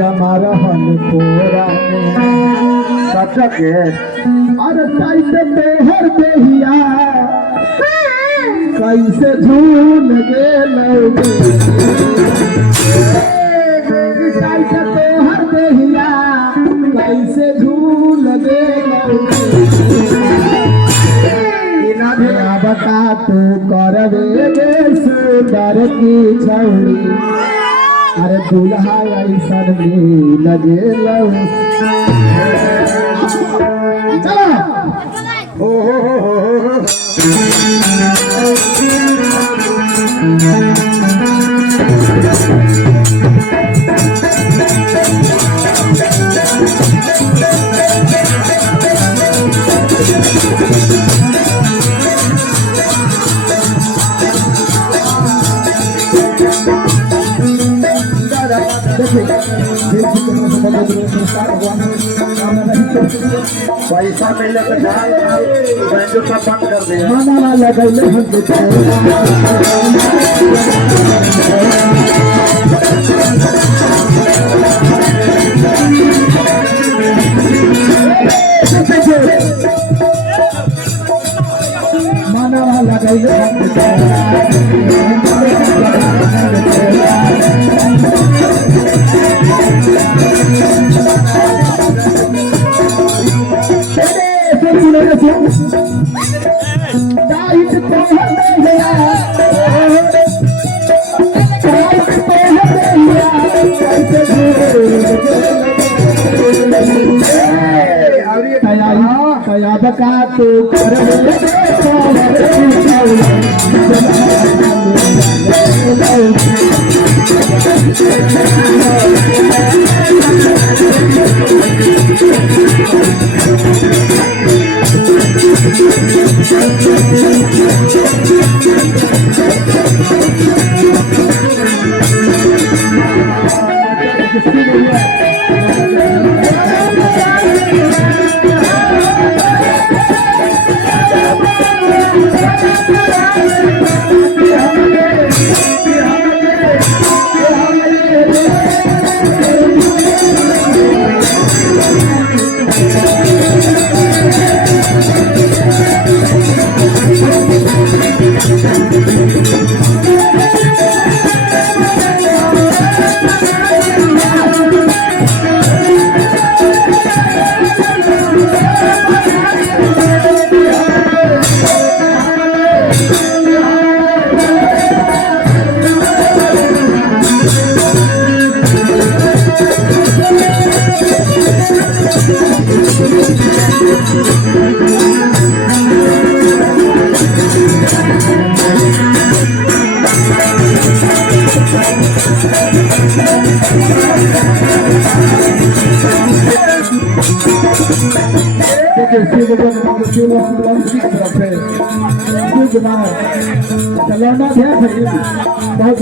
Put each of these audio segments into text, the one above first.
जमा रहल तोरा चाचा के अरे कैसे तोहर देहिया कैसे झूल गेल कैसे तोहर देहिया कैसे झूल गेल बता तू करबे सुंदर की छौरी अरे दुल्हा ऐसन भी लगे चलो हो पैसा मिले तो बैंकों का बंद कर दे हमारा लगैले हम मानवा लगैले बका तू बहुत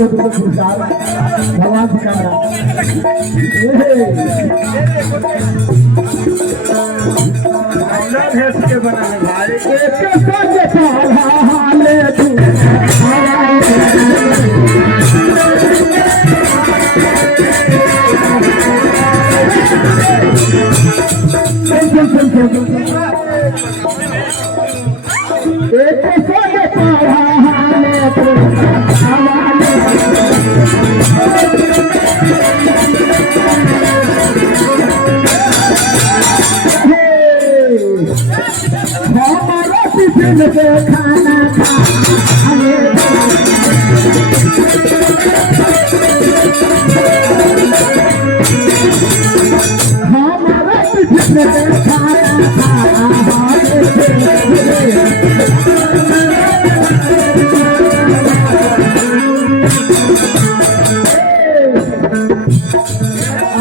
पुरस्कार भगवान की कामना के बनाने भाई खाना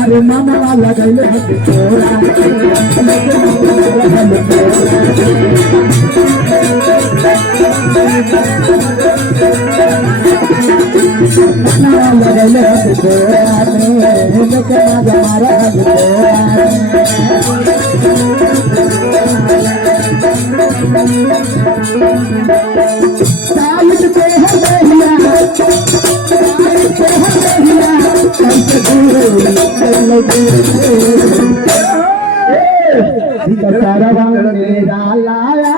अरे मामा लगैले सरवा मेरा लाया